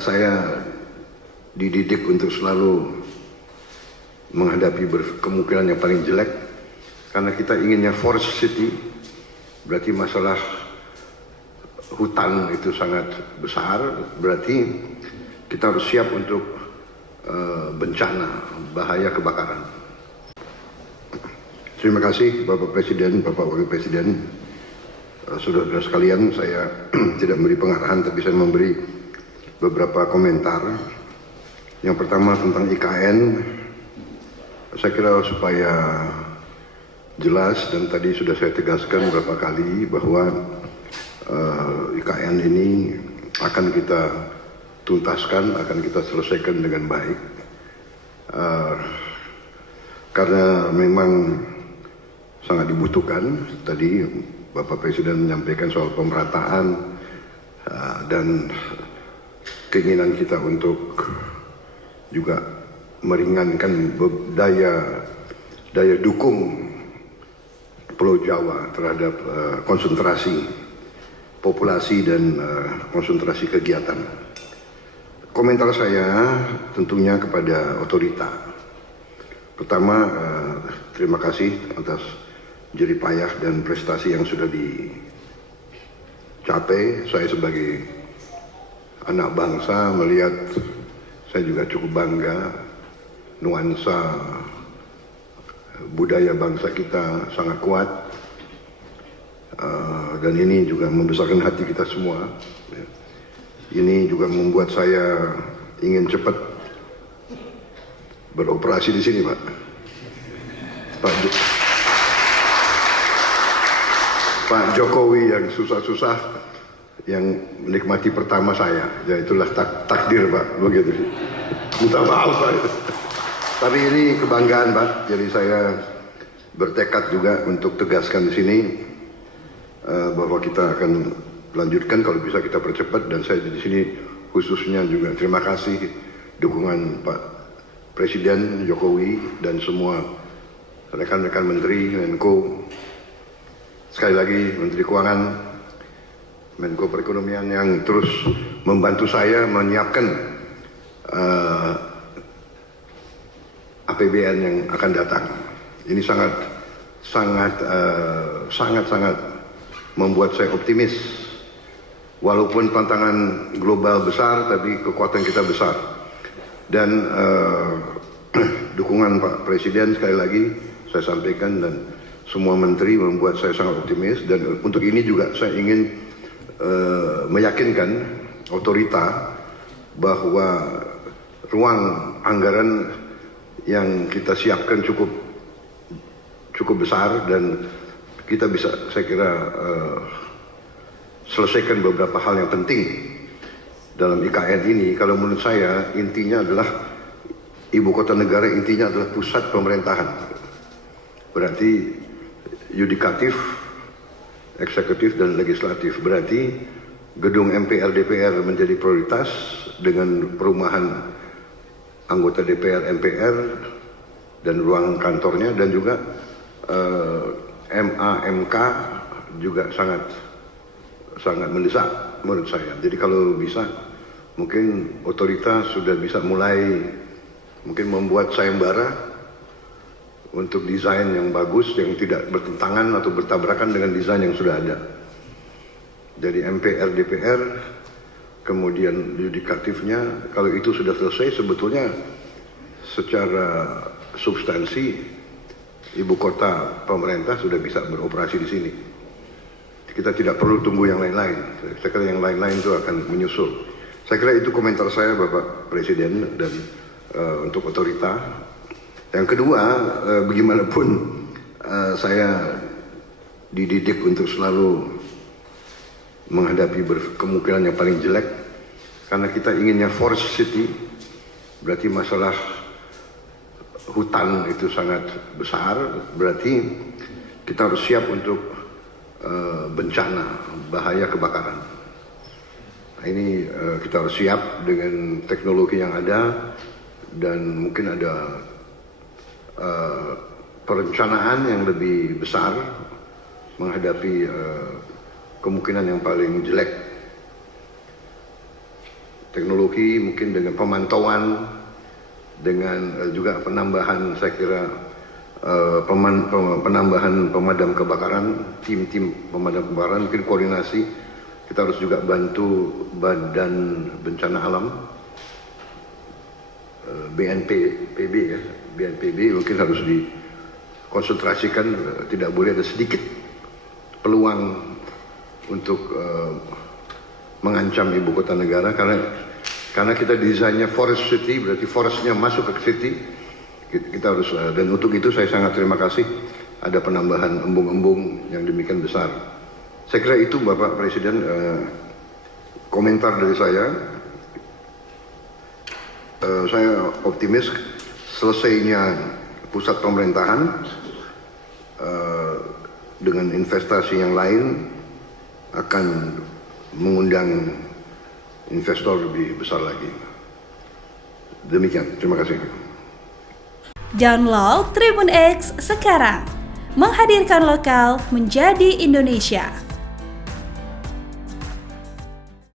Saya dididik untuk selalu menghadapi kemungkinan yang paling jelek, karena kita inginnya forest city, berarti masalah hutan itu sangat besar, berarti kita harus siap untuk bencana, bahaya kebakaran. Terima kasih Bapak Presiden, Bapak Wakil Presiden, saudara-saudara sekalian. Saya tidak memberi pengarahan, tapi saya memberi beberapa komentar. Yang pertama tentang IKN, saya kira supaya jelas, dan tadi sudah saya tegaskan beberapa kali bahwa IKN ini akan kita tuntaskan, akan kita selesaikan dengan baik, karena memang sangat dibutuhkan. Tadi Bapak Presiden menyampaikan soal pemerataan dan keinginan kita untuk juga meringankan daya dukung Pulau Jawa terhadap konsentrasi populasi dan konsentrasi kegiatan. Komentar saya tentunya kepada otorita. Pertama, terima kasih atas jerih payah dan prestasi yang sudah dicapai. Saya sebagai anak bangsa melihat, saya juga cukup bangga, nuansa budaya bangsa kita sangat kuat, dan ini juga membesarkan hati kita semua. Ini juga membuat saya ingin cepat beroperasi di sini, Pak Jokowi yang susah-susah, yang menikmati pertama saya, ya itulah takdir Pak, begitu. Minta maaf Pak. Tapi ini kebanggaan Pak, jadi saya bertekad juga untuk tegaskan di sini bahwa kita akan lanjutkan, kalau bisa kita percepat. Dan saya di sini khususnya juga terima kasih dukungan Pak Presiden Jokowi dan semua rekan-rekan Menteri, Menko, sekali lagi Menteri Keuangan, Menko Perekonomian yang terus membantu saya menyiapkan APBN yang akan datang. Ini sangat membuat saya optimis. Walaupun tantangan global besar, tapi kekuatan kita besar. Dan dukungan Pak Presiden sekali lagi saya sampaikan, dan semua menteri membuat saya sangat optimis. Dan untuk ini juga saya ingin meyakinkan otorita bahwa ruang anggaran yang kita siapkan cukup besar, dan kita bisa, saya kira, selesaikan beberapa hal yang penting dalam IKN ini. Kalau menurut saya intinya adalah ibu kota negara, intinya adalah pusat pemerintahan. Berarti yudikatif, eksekutif, dan legislatif. Berarti gedung MPR DPR menjadi prioritas dengan perumahan anggota DPR MPR dan ruang kantornya, dan juga MA/MK juga sangat mendesak menurut saya. Jadi kalau bisa, mungkin otoritas sudah bisa mulai mungkin membuat sayembara untuk desain yang bagus, yang tidak bertentangan atau bertabrakan dengan desain yang sudah ada. Jadi MPR DPR, kemudian yudikatifnya, kalau itu sudah selesai, sebetulnya secara substansi ibu kota pemerintah sudah bisa beroperasi di sini. Kita tidak perlu tunggu yang lain-lain. Saya kira yang lain-lain itu akan menyusul. Saya kira itu komentar saya Bapak Presiden dan untuk otorita. Yang kedua, bagaimanapun saya dididik untuk selalu menghadapi kemungkinan yang paling jelek, karena kita inginnya forest city, berarti masalah hutan itu sangat besar, berarti kita harus siap untuk bencana, bahaya kebakaran. Nah, ini kita harus siap dengan teknologi yang ada, dan mungkin ada perencanaan yang lebih besar menghadapi kemungkinan yang paling jelek. teknologi, mungkin dengan pemantauan, dengan juga penambahan saya kira penambahan pemadam kebakaran, tim-tim pemadam kebakaran, mungkin koordinasi. Kita harus juga bantu Badan Bencana Alam, BNPB ya, BNPB mungkin harus dikonsentrasikan, tidak boleh ada sedikit peluang untuk mengancam ibu kota negara, karena kita desainnya forest city, berarti forestnya masuk ke city. Kita harus, dan untuk itu saya sangat terima kasih ada penambahan embung-embung yang demikian besar. Saya kira itu Bapak Presiden komentar dari saya. Saya optimis selesainya pusat pemerintahan dengan investasi yang lain akan mengundang investor lebih besar lagi. Demikian, terima kasih. Download Tribun X sekarang, menghadirkan lokal menjadi Indonesia.